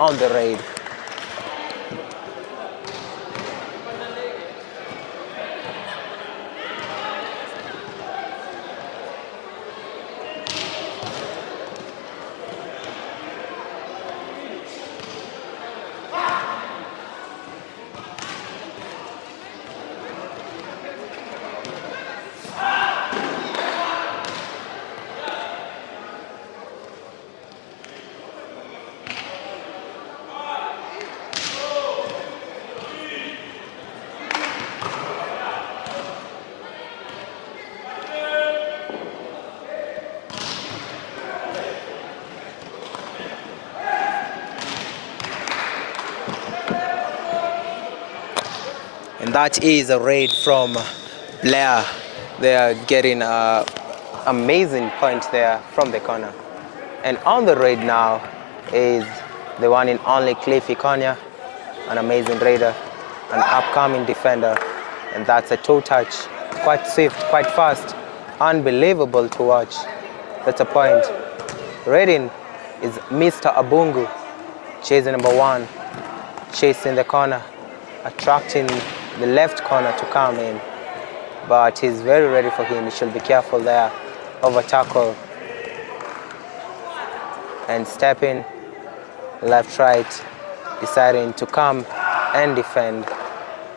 on the raid. And that is a raid from Blair. They are getting an amazing point there from the corner. And on the raid now is the one and only Cliffy Konya, an amazing raider, an upcoming defender. And that's a toe touch, quite swift, quite fast, unbelievable to watch. That's a point. Raiding is Mr. Abungu, chasing number 1, chasing the corner, attracting the left corner to come in, but he's very ready for him. He should be careful there, over tackle and stepping left, right, deciding to come and defend.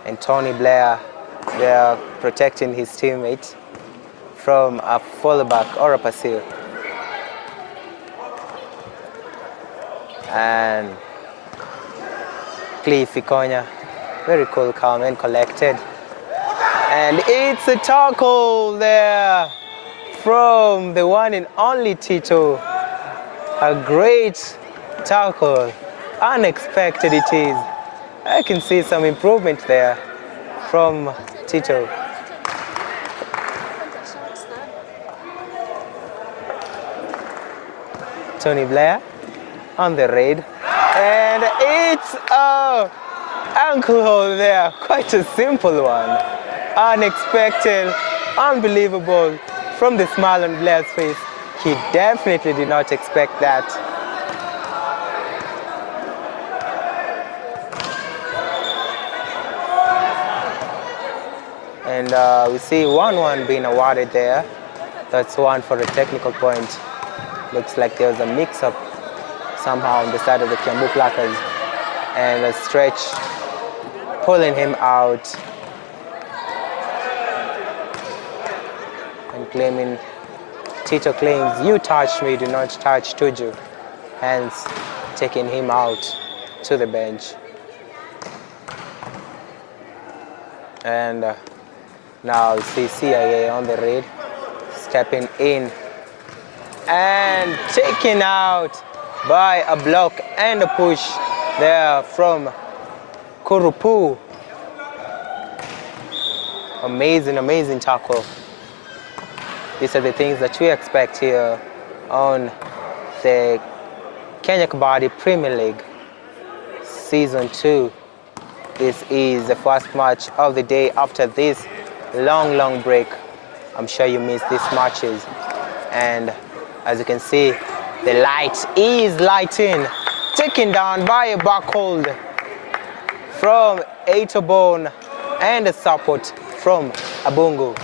And Tony Blair, they are protecting his teammate from a fallback or a pursuit. And Cliffy Konya, very cool, calm and collected. And it's a tackle there from the one and only Tito. A great tackle, unexpected it is. I can see some improvement there from Tito. Tony Blair on the raid. And it's a ankle hold there, quite a simple one. Unexpected, unbelievable. From the smile on Blair's face, he definitely did not expect that. And we see 1-1 being awarded there. That's one for a technical point. Looks like there was a mix-up somehow on the side of the Kiambu Pluckers. And a stretch pulling him out and claiming, Tito claims, you touched me, do not touch Tuju. Hence, taking him out to the bench. And now we see CIA on the raid, stepping in and taken out by a block and a push there from Kurupu. Amazing, amazing tackle. These are the things that we expect here on the Kenya Kabaddi Premier League Season 2. This is the first match of the day after this long break. I'm sure you missed these matches. And as you can see, the light is lighting, taken down by a back hold from Eitobone and a support from Abungu,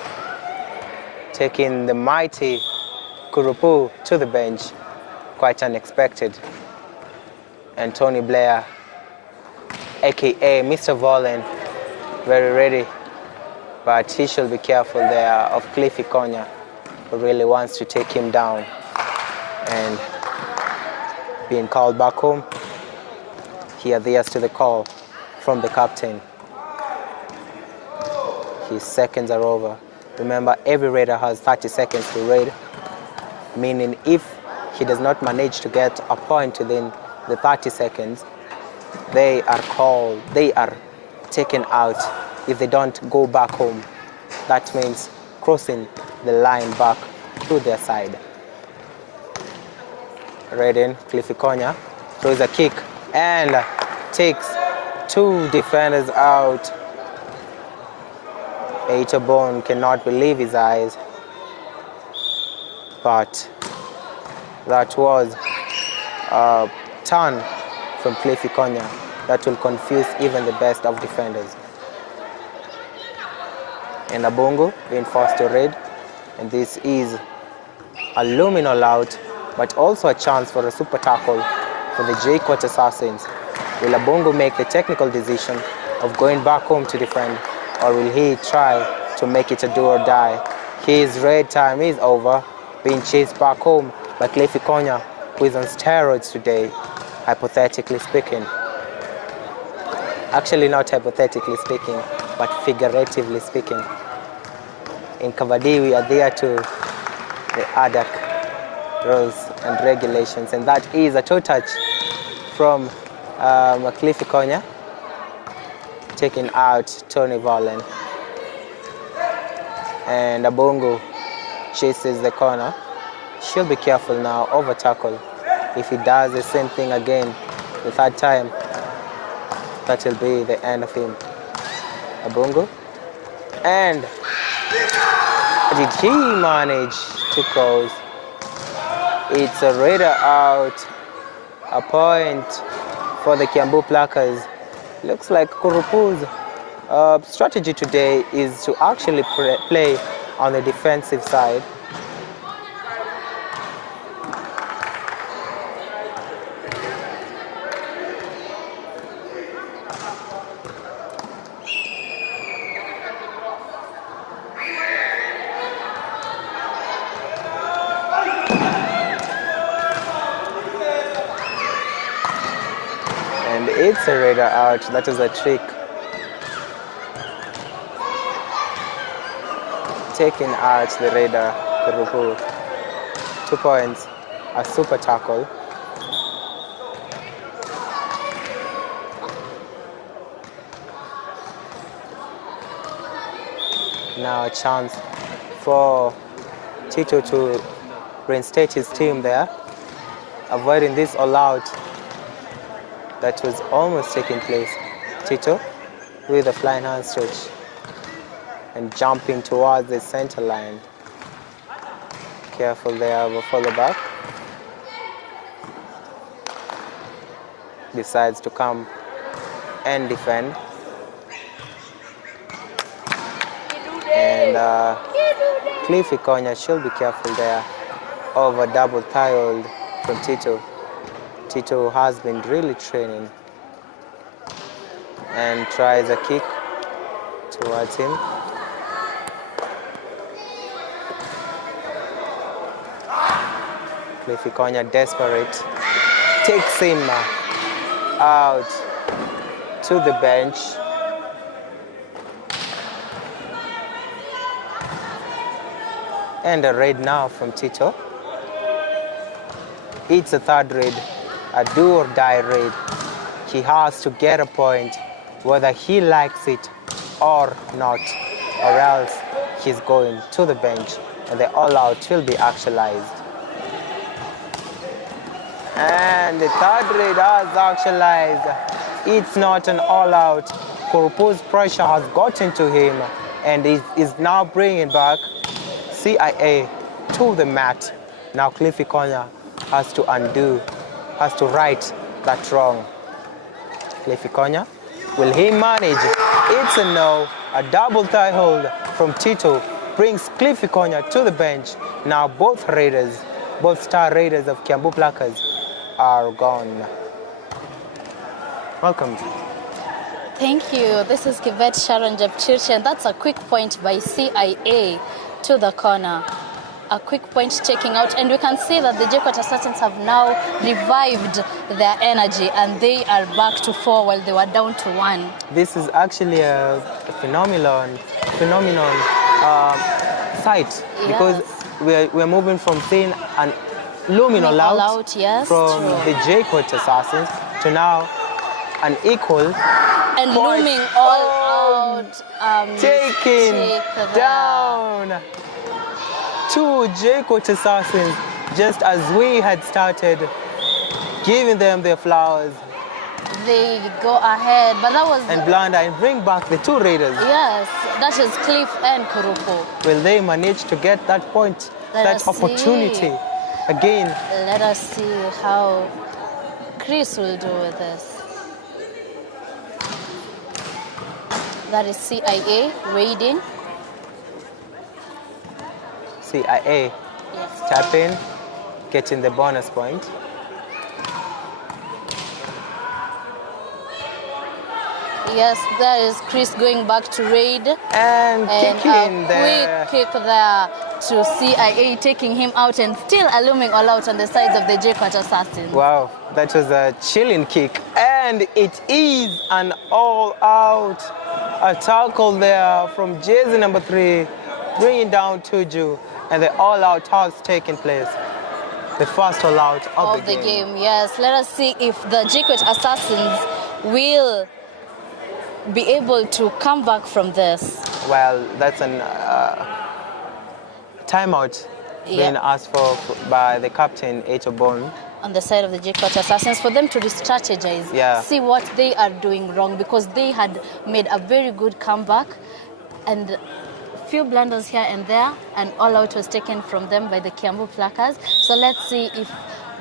taking the mighty Kurupu to the bench. Quite unexpected. And Tony Blair, aka Mr. Volen, very ready, but he should be careful there of Cliffy Konya, who really wants to take him down. And being called back home, he adheres to the call from the captain. His seconds are over. Remember, every raider has 30 seconds to raid, meaning if he does not manage to get a point within the 30 seconds, they are taken out if they don't go back home. That means crossing the line back to their side. Raiden, Cliffy Konya throws a kick and takes 2 defenders out. Eitobone cannot believe his eyes, but that was a turn from Cliffy Konya that will confuse even the best of defenders. And Abongo being forced to raid, and this is a luminal out, but also a chance for a super tackle for the Jkuat Assassins. Will Abongo make the technical decision of going back home to defend, or will he try to make it a do or die? His raid time is over, being chased back home by Cliffy Konya, who is on steroids today, hypothetically speaking. Actually, not hypothetically speaking, but figuratively speaking. In Kabaddi, we adhere to the ADAC rules and regulations, and that is a toe touch from Cliffy Konya, taking out Tony Vollen. And Abongo chases the corner. She'll be careful now, over tackle. If he does the same thing again the third time, that will be the end of him. Abongo. And did he manage to close? It's a raider out. A point for the Kiambu Pluckers. Looks like Kurupu's strategy today is to actually play on the defensive side. And it's a raider out. That is a trick. Taking out the raider, Kurupu. 2 points, a super tackle. Now a chance for Tito to reinstate his team there, avoiding this all-out that was almost taking place. Tito with a flying hand stretch and jumping towards the center line. Careful there of a follow back. Decides to come and defend. And Cliffy Konya should be careful there over double thigh hold from Tito. Tito has been really training and tries a kick towards him. Cliffy Konya, desperate, takes him out to the bench. And a raid now from Tito. It's a third raid, a do or die raid. He has to get a point whether he likes it or not, or else he's going to the bench and the all-out will be actualized. And the third raid has actualized. It's not an all-out. Kurupu's pressure has gotten to him and is now bringing back CIA to the mat. Now Cliffy Konya has to right that wrong. Cliffy Konya, will he manage? It's a no. A double thigh hold from Tito brings Cliffy Konya to the bench. Now both star raiders of Kiambu Pluckers are gone. Welcome. Thank you. This is Kivet Sharon Jepchirch, and that's a quick point by CIA to the corner. A quick point taking out, and we can see that the Jkuat Assassins have now revived their energy and they are back to 4 while they were down to 1. This is actually a phenomenon sight, yes. Because we're moving from seeing an luminal out yes, from true. the Jkuat Assassins to now an equal and point. Looming all out, taking down 2 Jkuat Assassins, just as we had started giving them their flowers. They go ahead, but that was... And blunder and bring back the 2 raiders. Yes, that is Cliff and Kurupu. Will they manage to get that point, that opportunity again? Let us see how Chris will do with this. That is CIA raiding. CIA Yes. tap in, getting the bonus point. Yes, there is Chris going back to raid. And kicking a there. quick kick there to CIA, taking him out and still alluming all out on the sides of the Jkuat assassins. Wow, that was a chilling kick. And it is an all-out tackle there from jersey number 3, bringing down Tuju, and the all-out has taken place. The first all-out of the game. Yes, let us see if the Jkuat assassins will be able to come back from this. Well, that's an timeout being asked for by the captain, Etobon. On the side of the Jkuat assassins, for them to re-strategize, see what they are doing wrong, because they had made a very good comeback and few blunders here and there, and all out was taken from them by the Kiambu Pluckers. So let's see if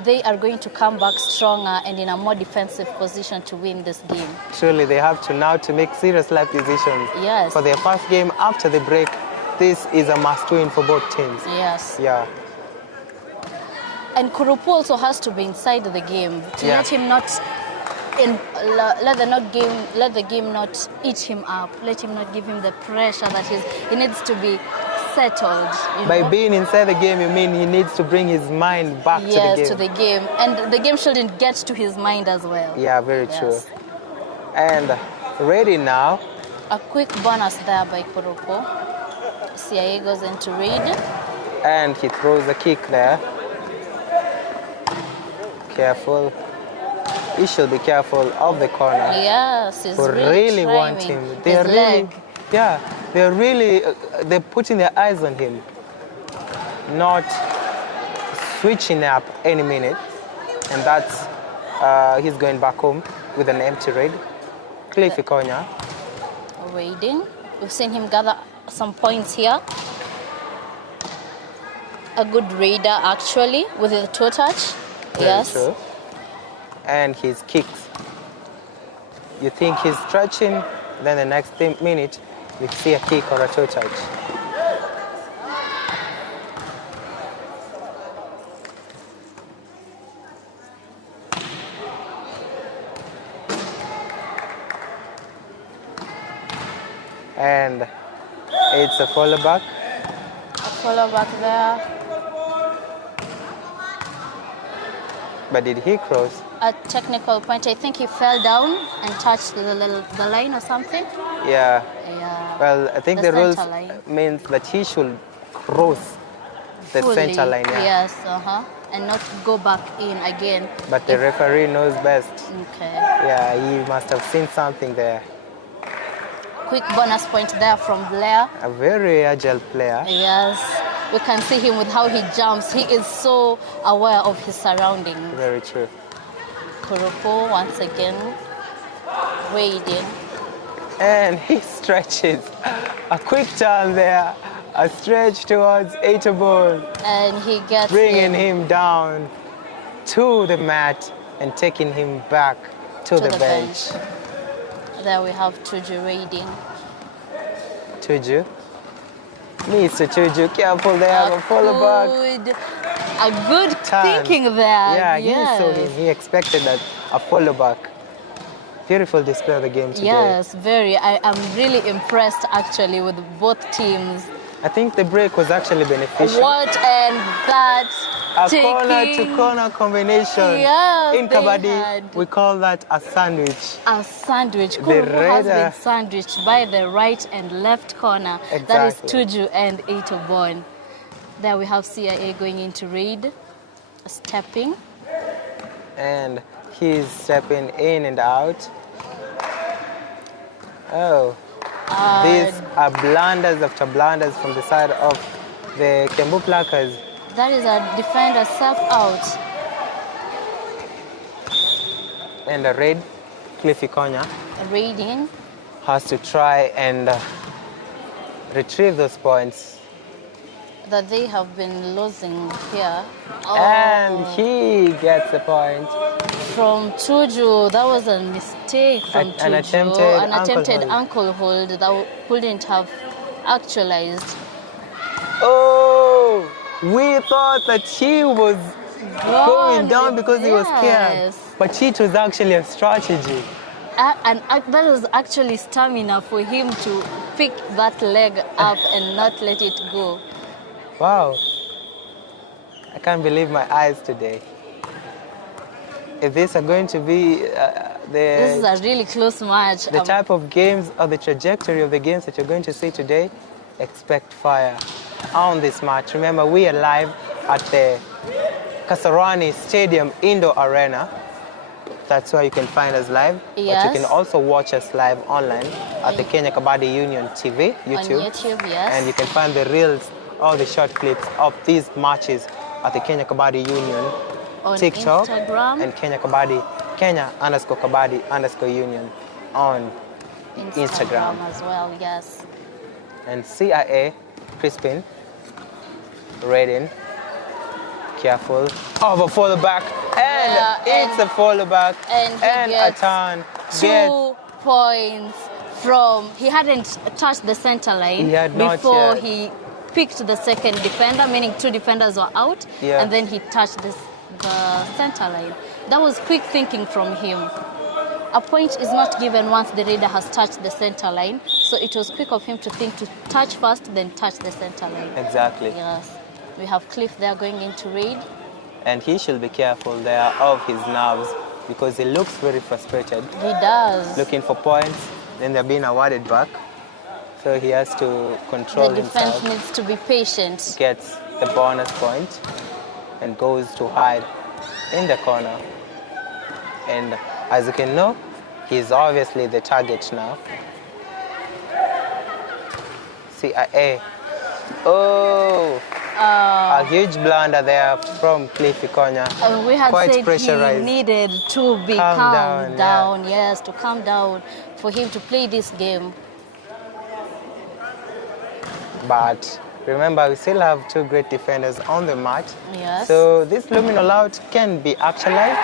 they are going to come back stronger and in a more defensive position to win this game. Surely they have to now to make serious life decisions. Yes. For their first game after the break, this is a must-win for both teams. Yes. Yeah. And Kurupu also has to be inside the game to let him not let the game not eat him up. Let him not give him the pressure that he needs to be settled. By being inside the game, you mean he needs to bring his mind back to the game? Yes, to the game. And the game shouldn't get to his mind as well. Yeah, very true. And ready now. A quick bonus there by Kurupu. CIA goes into raid. And he throws a kick there. Careful. He should be careful of the corner. Yes, he's who really want him. They're really, they're putting their eyes on him, not switching up any minute. And that's he's going back home with an empty raid. Cliffy Konya. Raiding. We've seen him gather some points here. A good raider actually with the toe touch. Very true. And his kicks. You think he's stretching, then the next minute you see a kick or a toe touch. And it's a follow back. A follow back there. But did he cross? A technical point. I think he fell down and touched the line or something. Yeah. Yeah. Well, I think the rules means that he should cross the center line. Yeah. Yes. And not go back in again. But the referee knows best. Okay. Yeah, he must have seen something there. Quick bonus point there from Blair. A very agile player. Yes. We can see him with how he jumps. He is so aware of his surroundings. Very true. Kurupu once again raiding. And he stretches. A quick turn there. A stretch towards Etobon. And he gets bringing him down to the mat and taking him back to the bench. There we have Tuju raiding. Tuju. Mr. Tuju, careful there, follow back. A good thinking there. Yeah, he saw him. He expected that, a follow back. Beautiful display of the game today. Yes, very. I am really impressed actually with both teams. I think the break was actually beneficial. What and that. A corner-to-corner combination. Yes, in Kabaddi, we call that a sandwich. A sandwich. Kurupu has been sandwiched by the right and left corner. Exactly. That is Tuju and Etobon. There we have CIA going into raid, stepping. And he's stepping in and out. Oh. These are blunders after blunders from the side of the Kiambu Pluckers. That is a defender self-out. And a raid, Cliffy Konya. Raiding. Has to try and retrieve those points. That they have been losing here. And he gets the point. from Tuju. That was a mistake from An Tuju. attempted ankle hold that couldn't have actualized. Oh, we thought that he was going down because he was scared. But it was actually a strategy. And that was actually stamina for him to pick that leg up and not let it go. Wow. I can't believe my eyes today. If these are going to be This is a really close match. The type of games or the trajectory of the games that you're going to see today, expect fire on this match. Remember, we are live at the Kasarani Stadium Indoor Arena. That's where you can find us live. Yes. But you can also watch us live online at the Kenya Kabaddi Union TV, YouTube. On YouTube, yes. And you can find the reels, all the short clips of these matches at the Kenya Kabaddi Union, on TikTok, Instagram, and Kenya Kabaddi_Union on Instagram as well, yes. And CIA, Crispin, Redden, careful, over follow back, and it's a follow back, and a turn. 2 points from, he hadn't touched the center line before he picked the second defender, meaning 2 defenders were out, and then he touched the center line. That was quick thinking from him. A point is not given once the raider has touched the center line, so it was quick of him to think to touch first, then touch the center line. Exactly. Yes. We have Cliff there going into raid. And he should be careful there of his nerves because he looks very frustrated. He does. Looking for points, then they're being awarded back. So he has to control himself. The defense needs to be patient. Gets the bonus point and goes to hide in the corner. And as you can know, he's obviously the target now. CIA. Oh, a huge blunder there from Cliff Ikonya. We had quite said pressurized. He needed to be calm down, yes, to calm down for him to play this game. But remember, we still have 2 great defenders on the mat. Yes. So this luminal out can be actualized,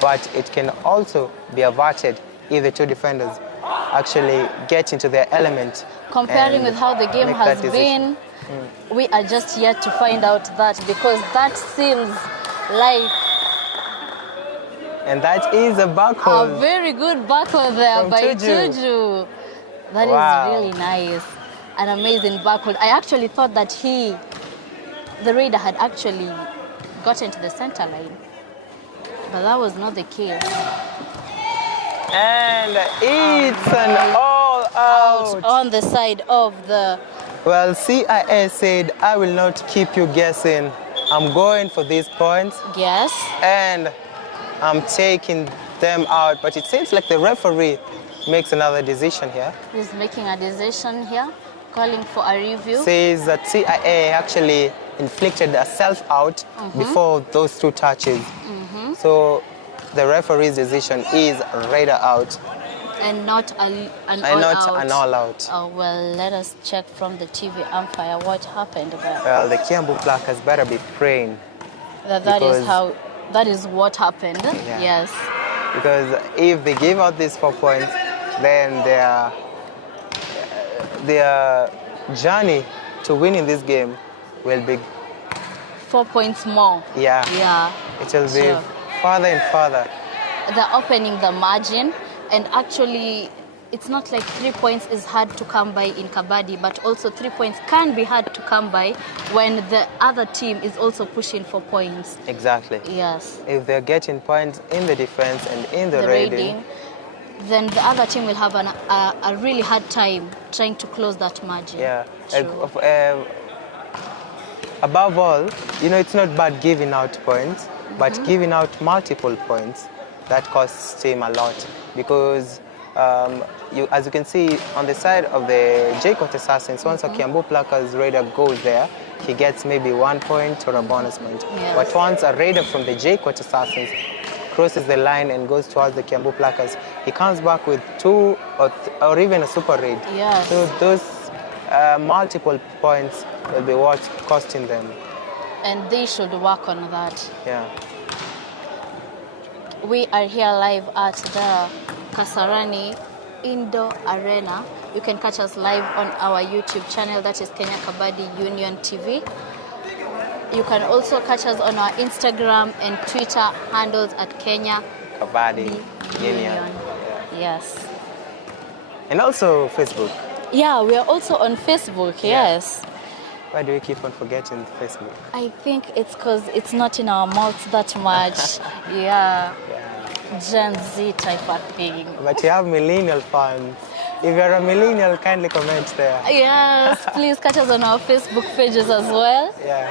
but it can also be averted if the 2 defenders actually get into their element. Comparing with how the game has been, we are just yet to find out that, because that seems like... And that is a backhold. A very good backhold there by Tuju. That is really nice. An amazing backhold. I actually thought that the raider had actually gotten to the center line, but that was not the case. And it's an all out on the side of the... Well, CIA said, I will not keep you guessing. I'm going for these points. Yes. And I'm taking them out. But it seems like the referee makes another decision here. He's making a decision here, calling for a review. Says that CIA actually inflicted a self-out before those 2 touches. So the referee's decision is raider out. And not an all out. Oh, well, let us check from the TV umpire what happened there. Well, the Kiambu Pluckers better be praying. That is what happened. Yeah. Yes. Because if they give out these 4 points, then their journey to winning this game will be 4 points more. Yeah. Yeah. It will be farther and farther. They're opening the margin, and actually it's not like 3 points is hard to come by in Kabaddi, but also 3 points can be hard to come by when the other team is also pushing for points. Exactly. Yes. If they're getting points in the defense and in the raiding, then the other team will have a really hard time trying to close that margin. Yeah. Above all, it's not bad giving out points, but giving out multiple points, that costs him a lot. Because as you can see on the side of the Jkuat Assassins, once a Kiambu Pluckers raider goes there, he gets maybe 1 point or a bonus point. Yes. But once a raider from the Jkuat Assassins crosses the line and goes towards the Kiambu Pluckers, he comes back with 2 or even a super raid. Yes. So those multiple points will be what's costing them. And they should work on that. Yeah. We are here live at the Kasarani Indoor Arena. You can catch us live on our YouTube channel, that is Kenya Kabaddi Union TV. You can also catch us on our Instagram and Twitter handles at Kenya Kabaddi Union. Yes. And also Facebook. Yeah, we are also on Facebook, yes. Why do we keep on forgetting Facebook? I think it's because it's not in our mouths that much. Yeah. Gen Z type of thing. But you have millennial fans. If you're a millennial, kindly comment there. Yes, please catch us on our Facebook pages as well. Yeah.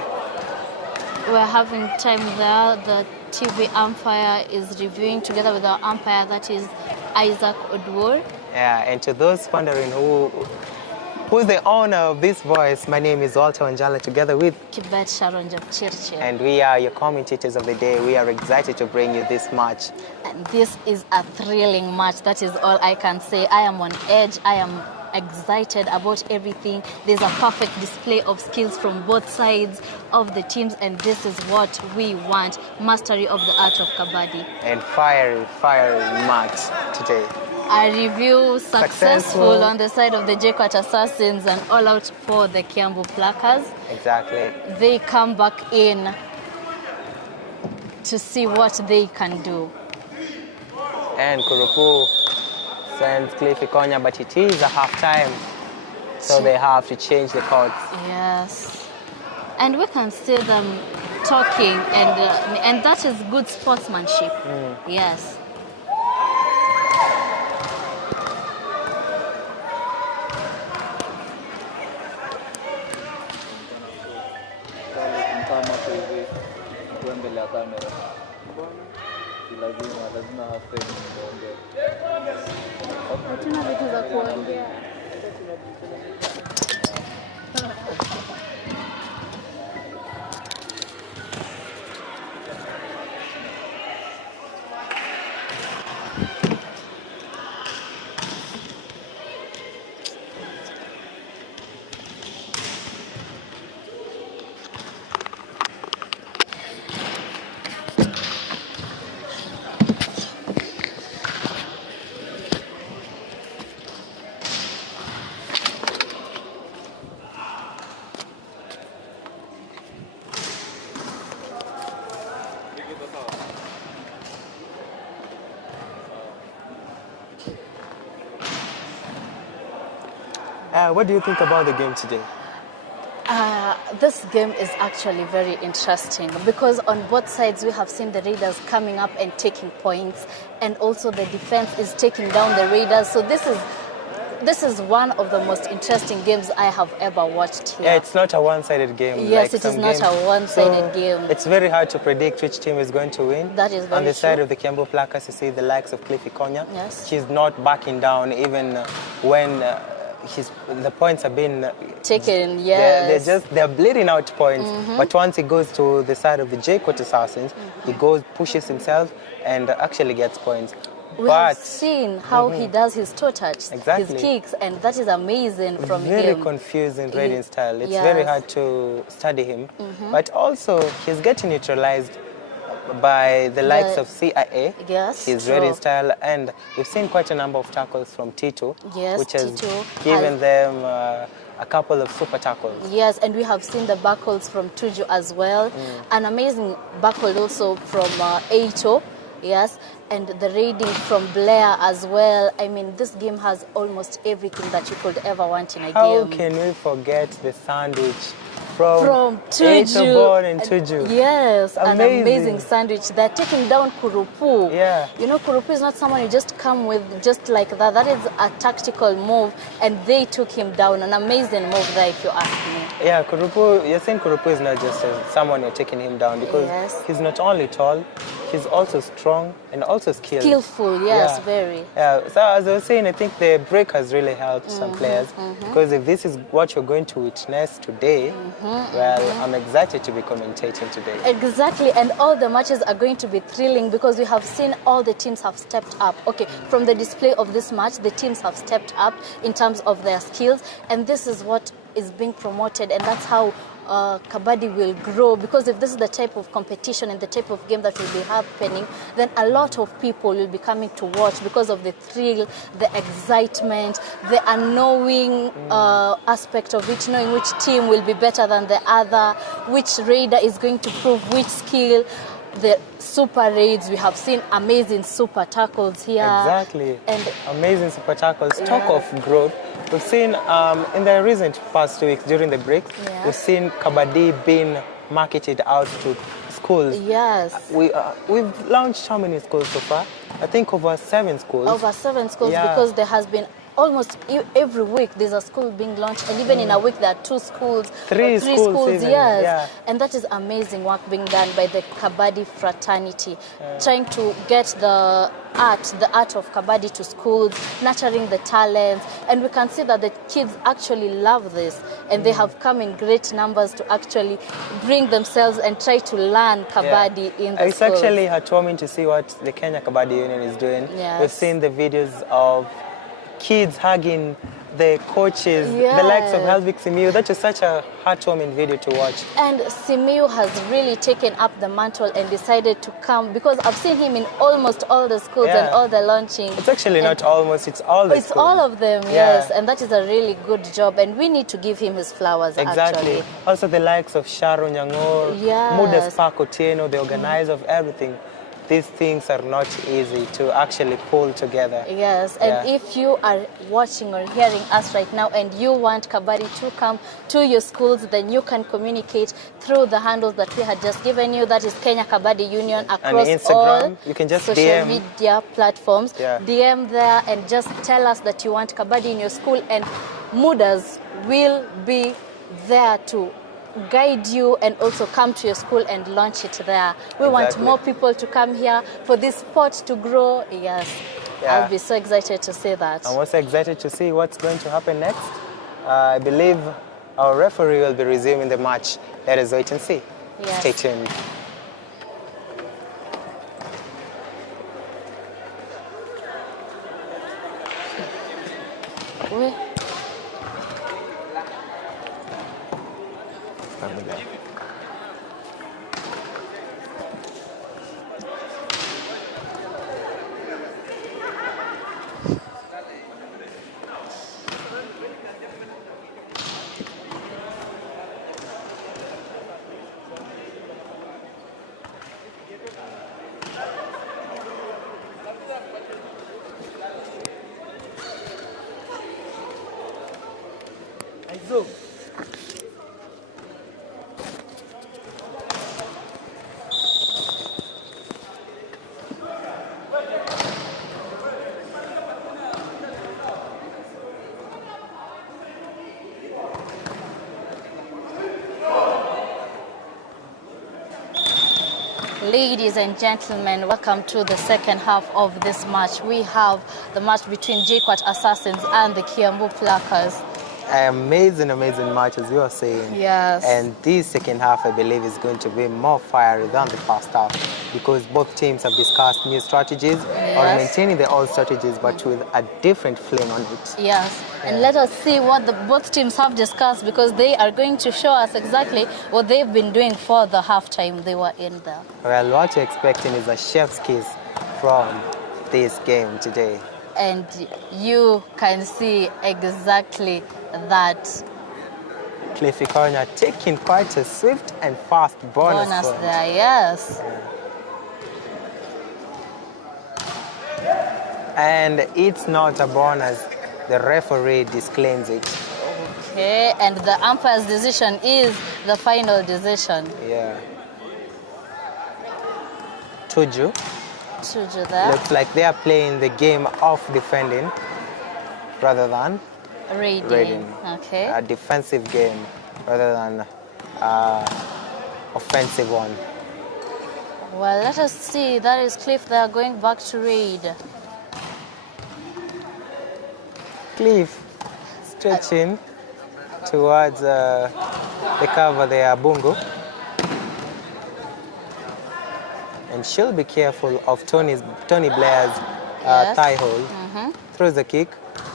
We're having time there. The TV umpire is reviewing together with our umpire, that is Isaac Odwor. Yeah, and to those wondering who's the owner of this voice, my name is Walter Wanjala, together with Kibet Sharon Japchirche. And we are your commentators of the day. We are excited to bring you this match. And this is a thrilling match. That is all I can say. I am on edge. I am excited about everything. There's a perfect display of skills from both sides of the teams, and this is what we want. Mastery of the art of Kabaddi. And fire match today. A review successful on the side of the Jkuat Assassins and all out for the Kiambu Pluckers. Exactly. They come back in to see what they can do. And Kurupu sends Cliffy Konya, but it is a half-time, so they have to change the courts. Yes. And we can see them talking, and that is good sportsmanship. Yes. Hatuna vitu za kuongea. What do you think about the game today? This game is actually very interesting because on both sides we have seen the Raiders coming up and taking points, and also the defense is taking down the Raiders. So this is one of the most interesting games I have ever watched here. Yeah, it's not a one-sided game. Yes, it is not a one-sided game. It's very hard to predict which team is going to win. That is very On the true. side of the Kiambu Pluckers, you see the likes of Cliffy Konya. Yes. She's not backing down even when the points have been taken. Yes. They're bleeding out points. But once he goes to the side of the Jkuat Assassins, he pushes himself and actually gets points. We have seen how he does his toe touch, Exactly. his kicks, and that is amazing from him. Very confusing raiding style. It's very hard to study him. But also, he's getting neutralized by the likes of CIA. Yes, his true. raiding style, and we've seen quite a number of tackles from Tito, Yes, which has Tito given them a couple of super tackles. Yes, and we have seen the buckles from Tuju as well. An amazing buckle also from Eito. Yes, and the raiding from Blair as well. I mean, this game has almost everything that you could ever want in a How game. can we forget the sandwich from Tuju? And Tuju? Yes, an Amazing. amazing sandwich. They're taking down Kurupu. Yeah. You know, Kurupu is not someone you just come with just like that. That is a tactical move, and they took him down. An amazing move there, if you ask me. Yeah, Kurupu, you're saying Kurupu is not just someone you're taking him down, because he's not only tall, he's also strong and also skilled. Skillful, yes, very. Yeah, so as I was saying, I think the break has really helped some players, because if this is what you're going to witness today, well, I'm excited to be commentating today. Exactly, and all the matches are going to be thrilling because we have seen all the teams have stepped up. Okay, from the display of this match, the teams have stepped up in terms of their skills, and this is what is being promoted, and that's how Kabaddi will grow, because if this is the type of competition and the type of game that will be happening, then a lot of people will be coming to watch because of the thrill, the excitement, the unknowing aspect of it, knowing which team will be better than the other, which raider is going to prove which skill. The super raids, we have seen amazing super tackles here. Exactly. And amazing super tackles. Talk of growth. We've seen in the recent past 2 weeks during the break, we've seen Kabaddi being marketed out to schools. Yes. We've launched how many schools so far? I think over 7 schools. Over 7 schools, because there has been almost every week there's a school being launched, and even in a week there are 2 schools, three schools even, yes. And that is amazing work being done by the Kabaddi fraternity, trying to get the art of Kabaddi to schools, nurturing the talents, and we can see that the kids actually love this, and they have come in great numbers to actually bring themselves and try to learn Kabaddi in the It's schools. actually heartwarming to see what the Kenya Kabaddi Union is doing. Yes. We've seen the videos of kids hugging the coaches, the likes of Helvik Simiyu. That is such a heartwarming video to watch. And Simiyu has really taken up the mantle and decided to come, because I've seen him in almost all the schools and all the launching. It's actually not almost, it's all the schools. It's all of them, yes. And that is a really good job, and we need to give him his flowers, actually. Also the likes of Sharon Nyang'or, Muda Spark Otieno, the organizer of everything. These things are not easy to actually pull together. Yes, and if you are watching or hearing us right now and you want Kabaddi to come to your schools, then you can communicate through the handles that we had just given you. That is Kenya Kabaddi Union across Instagram, all you can just social DM. media platforms. DM there and just tell us that you want Kabaddi in your school, and Mudas will be there to guide you and also come to your school and launch it there. We want more people to come here for this sport to grow. Yes, I'll be so excited to see that. I'm also excited to see what's going to happen next. I believe our referee will be resuming the match. Let us wait and see. Stay tuned. Ladies and gentlemen, welcome to the second half of this match. We have the match between Jkuat Assassins and the Kiambu Pluckers. Amazing match, as you are saying. Yes. And this second half, I believe, is going to be more fiery than the first half, because both teams have discussed new strategies or maintaining their old strategies, but with a different fling on it. Yes. And let us see what both teams have discussed, because they are going to show us exactly what they've been doing for the halftime they were in there. Well, what you're expecting is a chef's kiss from this game today. And you can see exactly that. Cliffy Corner taking quite a swift and fast bonus point. There, yes. And it's not a bonus. The referee disclaims it. Okay, and the umpire's decision is the final decision. Yeah. Tuju there. looks like they are playing the game of defending rather than raiding. Okay. A defensive game rather than offensive one. Well, let us see. That is Cliff. They are going back to raid. Cliff stretching towards the cover there, Bungo. And she'll be careful of Tony Blair's thigh hold. Throws the kick,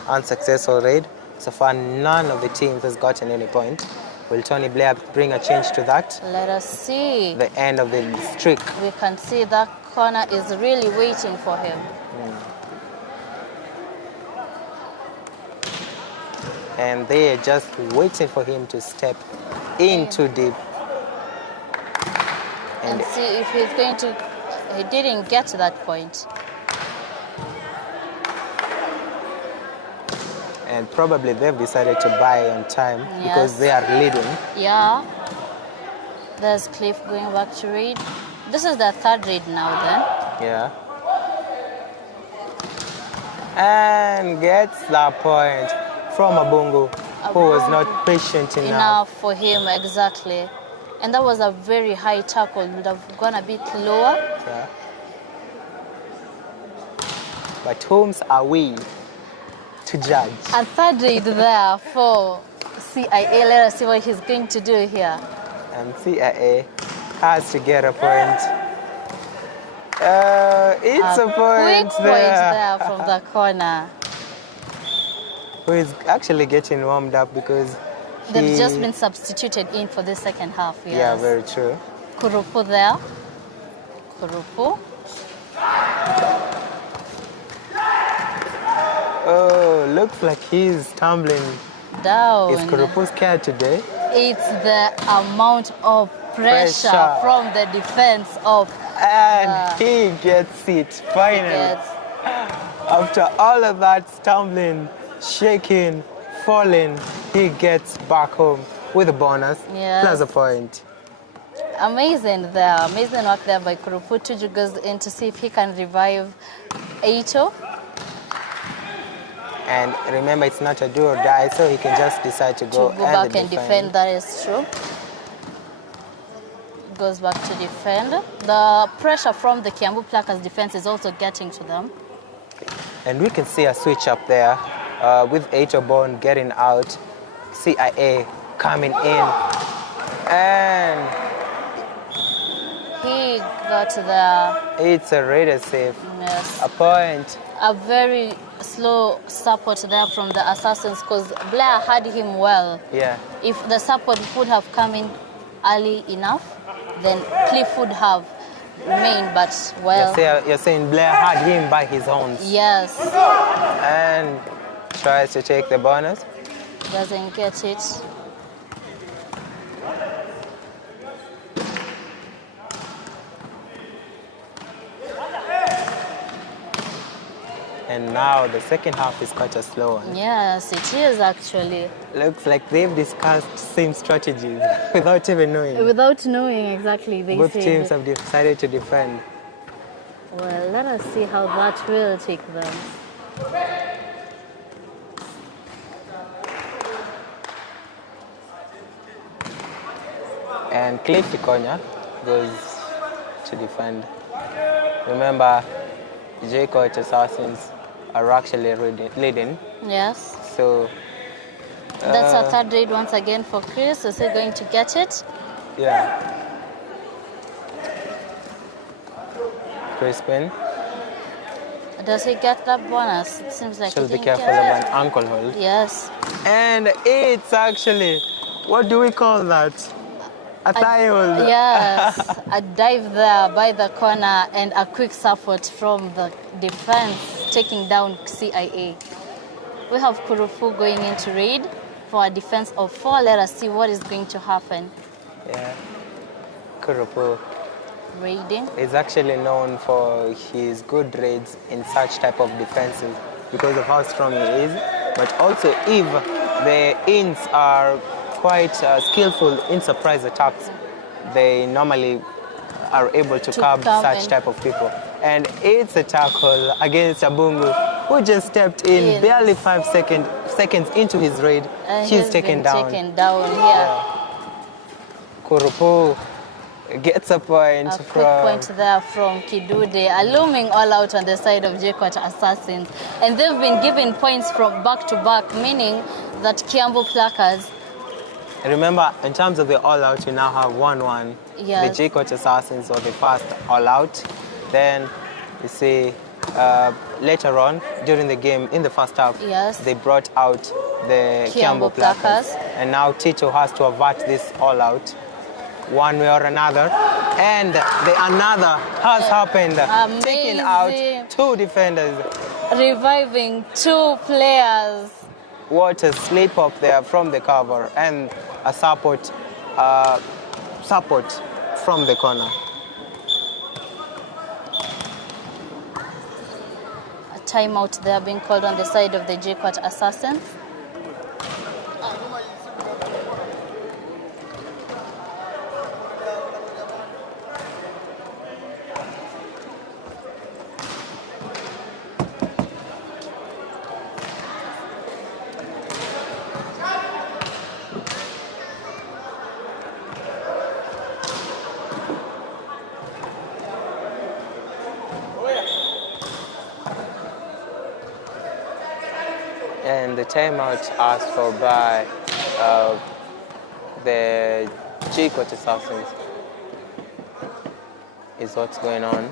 unsuccessful raid. So far, none of the teams has gotten any point. Will Tony Blair bring a change to that? Let us see. The end of the streak. We can see that corner is really waiting for him. And they are just waiting for him to step in too deep. And see if he's going to... He didn't get to that point. And probably they've decided to buy on time because they are leading. Yeah. There's Cliff going back to read. This is the third read now then. Yeah. And gets that point from Abungu, who was not patient enough. For him, exactly. And that was a very high tackle. Would have gone a bit lower. Yeah. But whom are we to judge? A third read there for CIA. Let us see what he's going to do here. And CIA has to get a point. It's a point quick there. Point there from the corner. Who is actually getting warmed up because they've just been substituted in for the second half. Yes. Yeah, very true. Kurupu there. Kurupu. Oh, looks like he's tumbling down. Is Kurupu scared today? It's the amount of pressure from the defense of... And he gets it, finally. After all of that stumbling, shaking, falling, he gets back home with a bonus, plus a point. Amazing there. Amazing work there by Kurupu. Tuju goes in to see if he can revive Eito. And remember, it's not a do or die, so he can just decide to go back and defend. That is true. Goes back to defend. The pressure from the Kiambu Pluckers defense is also getting to them. And we can see a switch up there with Bone getting out, CIA coming in, and he got there. It's a radar save. Yes. A point. A very slow support there from the Assassins because Blair had him well. Yeah. If the support would have come in early enough, then Cliff would have remained, but well... You're saying Blair had him by his horns. Yes. And tries to take the bonus. Doesn't get it. And now the second half is quite a slow one. Yes, it is actually. Looks like they've discussed same strategies without even knowing. Without knowing exactly. Both teams have decided to defend. Well, let us see how that will take them. And Cliff Ikonya goes to defend. Remember, Jkuat Assassins are actually leading. Yes. So that's a third raid once again for Chris. Is he going to get it? Yeah. Crispin. Does he get that bonus? It seems like Should he be careful of an ankle hold. Yes. And it's actually, what do we call that? A thigh hold. Yes, a dive there by the corner and a quick support from the defense, taking down CIA. We have Kurupu going into raid for a defense of 4. Let us see what is going to happen. Yeah, Kurupu raiding. Is actually known for his good raids in such type of defenses because of how strong he is, but also if the ins are quite skillful in surprise attacks, they normally are able to curb such type of people. And it's a tackle against Abungu, who just stepped in barely 5 seconds into his raid. He's taken down. Kurupu gets a point. A quick point there from Kidude, a looming all out on the side of Jkuat Assassins. And they've been given points from back to back, meaning that Kiambu Pluckers. Remember, in terms of the all-out, you now have 1-1. Yes. The Jkuat Assassins were the first all-out. Then, you see, later on, during the game, in the first half, yes, they brought out the Kiambu Pluckers. And now Tito has to avert this all out one way or another. And another has happened, taking out 2 defenders. Reviving 2 players. What a slip up there from the cover, and a support from the corner. A timeout there being called on the side of the Jkuat Assassins. And the timeout asked for by the Jkuat Assassins is what's going on.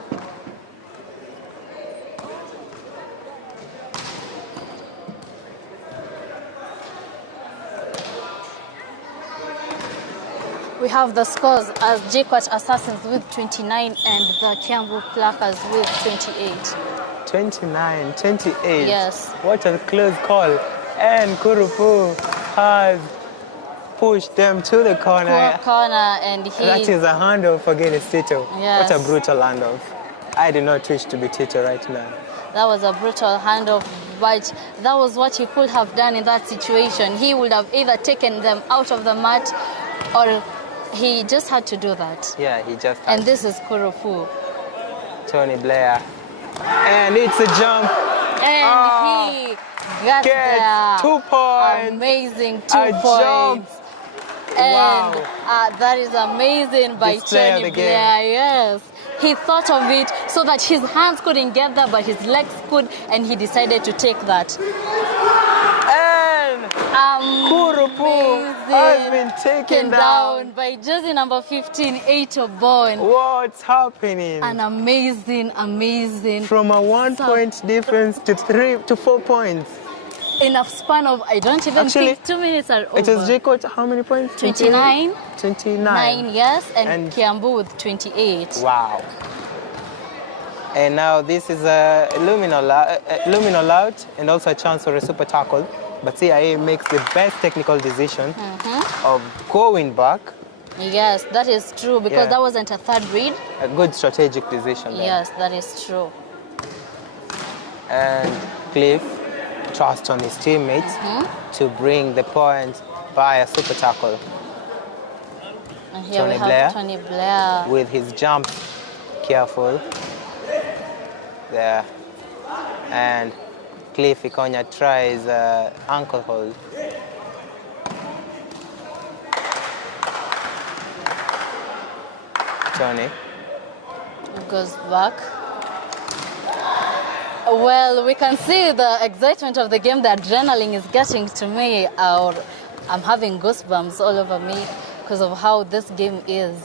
We have the scores as Jkuat Assassins with 29 and the Kiambu Pluckers with 28. 29, 28. Yes. What a close call. And Kurupu has pushed them to the corner. Corner, and That is a handoff against Tito. Yes. What a brutal handoff. I do not wish to be Tito right now. That was a brutal handoff, but that was what he could have done in that situation. He would have either taken them out of the mat, or he just had to do that. Yeah, he just had And this is Kurupu. Tony Blair. And it's a jump. And he got there. 2 points. Amazing 2 A points. jump. And Wow. that is amazing by Display of Tony the Blair. game. Yes. He thought of it so that his hands couldn't get there, but his legs could, and he decided to take that. And Kurupu has been taken down by jersey number 15, Eito Bone. What's happening? An amazing. From a 1-point difference to 4 points. In a span of, I don't even Actually, think 2 minutes are over. It is Jkuat, how many points? 29. 29. Yes, and Kiambu with 28. Wow. And now this is a luminal out and also a chance for a super tackle. But CIA makes the best technical decision of going back. Yes, that is true, because Yeah. that wasn't a third read. A good strategic decision there. Yes, that is true. And Cliff trusts on his teammates to bring the point by a super tackle. And here Tony we have Blair. Tony Blair. With his jump, careful. There. And Cliff Ikonya tries ankle hold. Tony. Goes back. Well, we can see the excitement of the game. The adrenaline is getting to me. I'm having goosebumps all over me because of how this game is.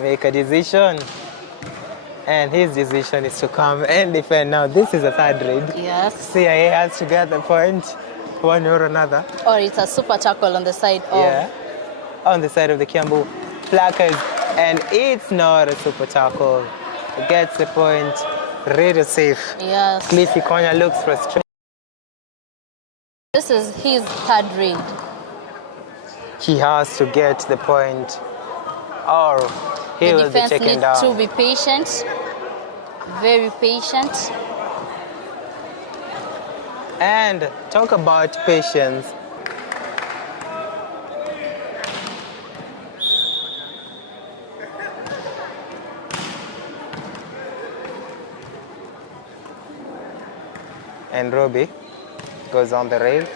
Make a decision. And his decision is to come and defend. Now, this is a third read. Yes. CIA has to get the point, one or another. Or it's a super tackle on the side of... Yeah, on the side of the Kiambu Pluckers. And it's not a super tackle. It gets the point. Really safe. Yes. Cliff Ikonya looks frustrated. This is his third read. He has to get the point or he will be The defense taken needs down. to be patient, very patient. And talk about patience. And Robbie goes on the rail,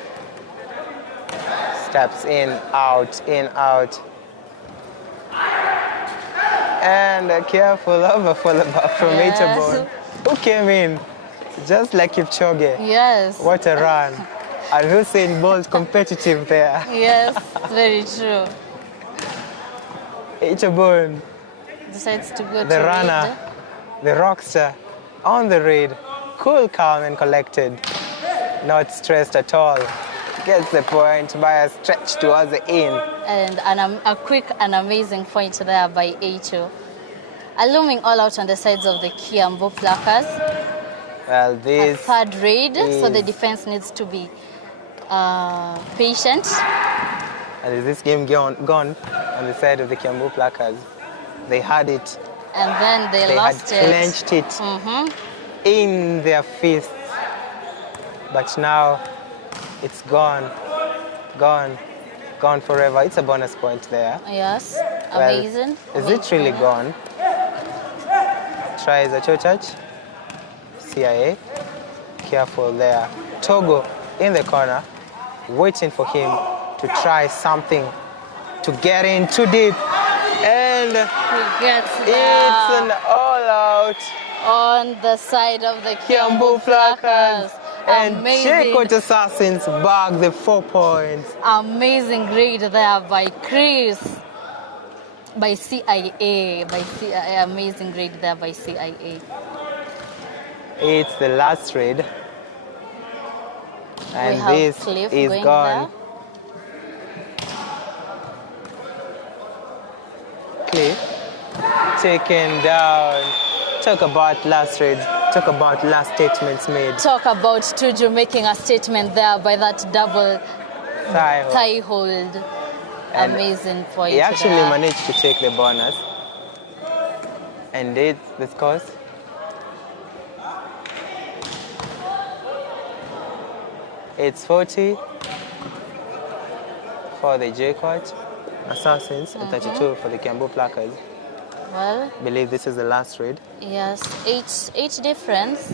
steps in, out, and careful over follow-up from Itabon, who came in just like Kipchoge. Yes. What a run. And Hussein Bolt competitive there. Yes, very true. Itabon, Decides to go the to runner, the rockster, on the raid, cool, calm, and collected, not stressed at all. Gets the point by a stretch towards the in. And a quick and amazing point there by Aito. Looming all out on the sides of the Kiambu Pluckers. Well, A this third raid, so the is- defense needs to be patient. and is this game gone on the side of the Kiambu Pluckers. They had it. And then they They had lost it. clenched it in their fists. But now it's gone forever. It's a bonus point there. Yes, Well, amazing. is it really gone? Tries a church. CIA. Careful there. Togo in the corner, waiting for him to try something to get in too deep. And He gets it's there an all-out on the side of the Kiambu Pluckers. And Amazing. Jkuat Assassins bag the 4 points. Amazing raid there by Chris. By CIA. Amazing raid there by CIA. It's the last raid. And have this Cliff is going gone. Cliff taken down. Talk about last raid. Talk about last statements made. Talk about Tuju making a statement there by that double thigh hold. And Amazing point. He actually there. managed to take the bonus. And it's the scores. It's 40 for the Jkuat Assassins and 32 for the Kiambu Pluckers. Well, I believe this is the last raid. yes, eight difference.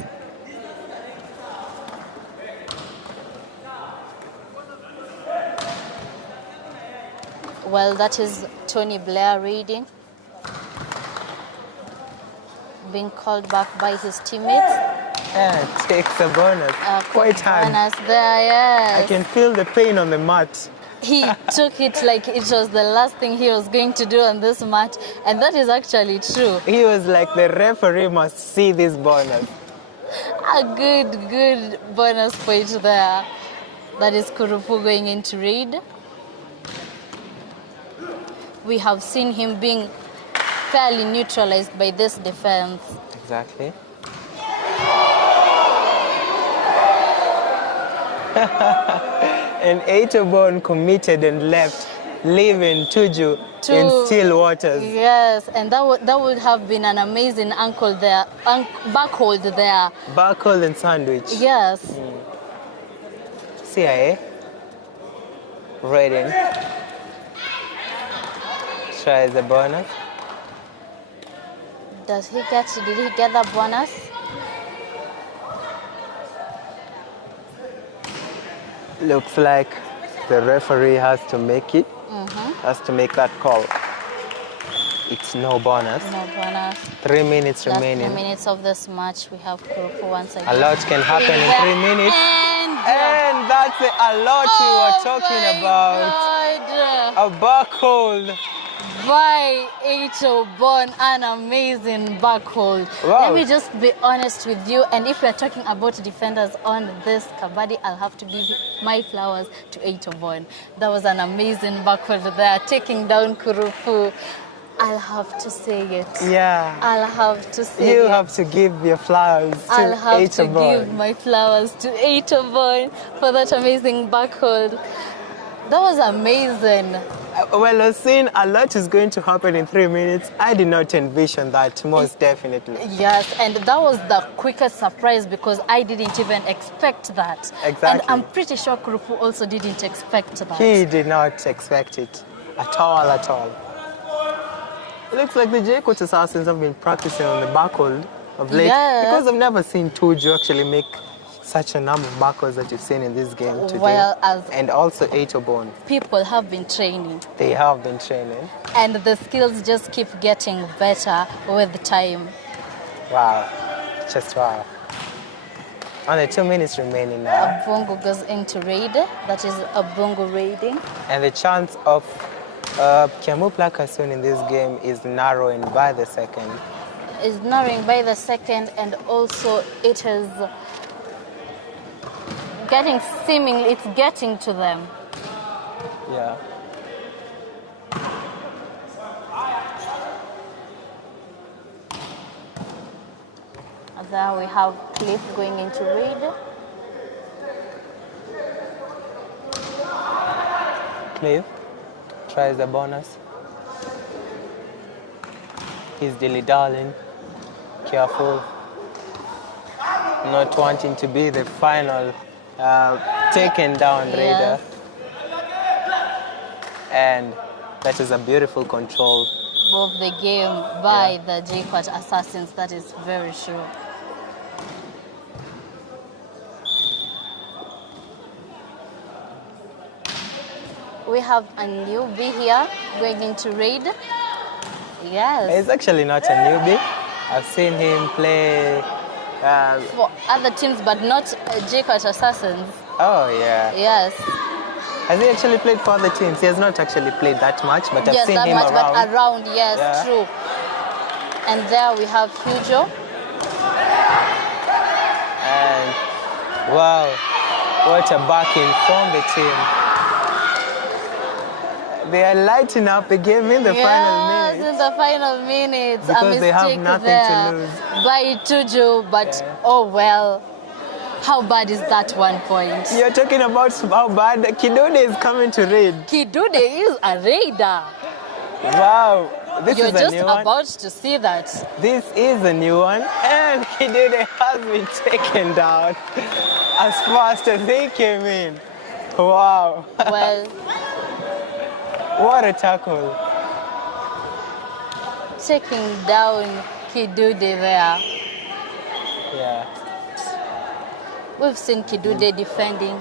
Well, that is Tony Blair reading. Being called back by his teammates. And takes a bonus. Quite hard. Bonus there, yes. I can feel the pain on the mat. He took it like it was the last thing he was going to do on this match, and that is actually true. He was like, the referee must see this bonus. A good bonus point there. That is Kurupu going into raid. We have seen him being fairly neutralized by this defense. Exactly. And Aitobon committed and left, leaving Tuju in still waters. Yes, and that would have been an amazing ankle there, back hold there. Barcode and sandwich. Yes. CIA. Raiden. Tries the bonus. Did he get the bonus? Looks like the referee has to make it. Has to make that call. It's no bonus. No bonus. 3 minutes Last remaining. 3 minutes of this match, we have Kurupu once again. A lot can happen in 3 minutes. And that's a lot we were talking about. God. A back hold. By Aito Bon, an amazing back hold. Wow. Let me just be honest with you, and if we're talking about defenders on this kabaddi, I'll have to give my flowers to Aito Bon. That was an amazing back hold there, taking down Kurupu. I'll have to say it. Yeah. I'll have to say You it. have to give your flowers to I'll have to Aitobon. give my flowers to Aitobon for that amazing back hold. That was amazing. Well, I was saying a lot is going to happen in 3 minutes. I did not envision that, most definitely. Yes, and that was the quickest surprise because I didn't even expect that. Exactly. And I'm pretty sure Kurupu also didn't expect that. He did not expect it at all, at all. It looks like the Jkuat Assassins have been practicing on the back hold of late. Yeah. Because I've never seen Tuju actually make such a number of backholds that you've seen in this game today. Well, as and also Aitobon. people have been training, They have been training. and the skills just keep getting better with time. Wow. Just wow. Only 2 minutes remaining now. Abungu goes into raid. That is Abungu raiding. And the chance of Kiambu Pluckers in this game is narrowing by the second. Is narrowing by the second, and also it is Seemingly, it's getting to them. Yeah. There we have Cliff going into read. Cliff tries the bonus. He's dilly-dallying. Careful. Not wanting to be the final taken down raider. And that is a beautiful control Of the game by the Jkuat assassins, that is very true. We have a newbie here going into raid. Yes. He's actually not a newbie. I've seen him play. For other teams, but not Jkuat assassins. Oh, yeah. Yes. Has he actually played for other teams? He has not actually played that much, but I've seen him much, around. but around, yes, Yeah. true. And there we have Hujo. And wow, what a backing from the team. They are lighting up the game in the final minutes. Yes, in the final minutes. Because a they have mistake nothing there to lose. by Tuju, but oh well. How bad is that 1 point? You're talking about how bad Kidude is coming to raid. Kidude is a raider. Wow, this You're is a just new one. about to see that. This is a new one, and Kidude has been taken down as fast as they came in. Wow. Well, What a tackle. taking down Kidude there. Yeah. We've seen Kidude defending.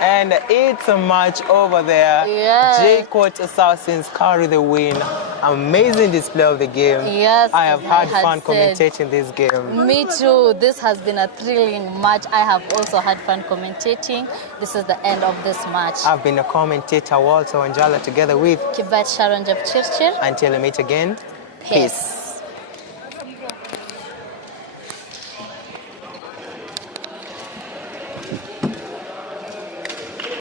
And it's a match over there. Yes. Jkuat Assassins carry the win. Amazing display of the game. Yes, I have as I had had fun said. commentating this game. Me too. This has been a thrilling match. I have also had fun commentating. This is the end of this match. I've been a commentator, Walter Wanjala, together with Kiambu Pluckers. Until we meet again. Peace.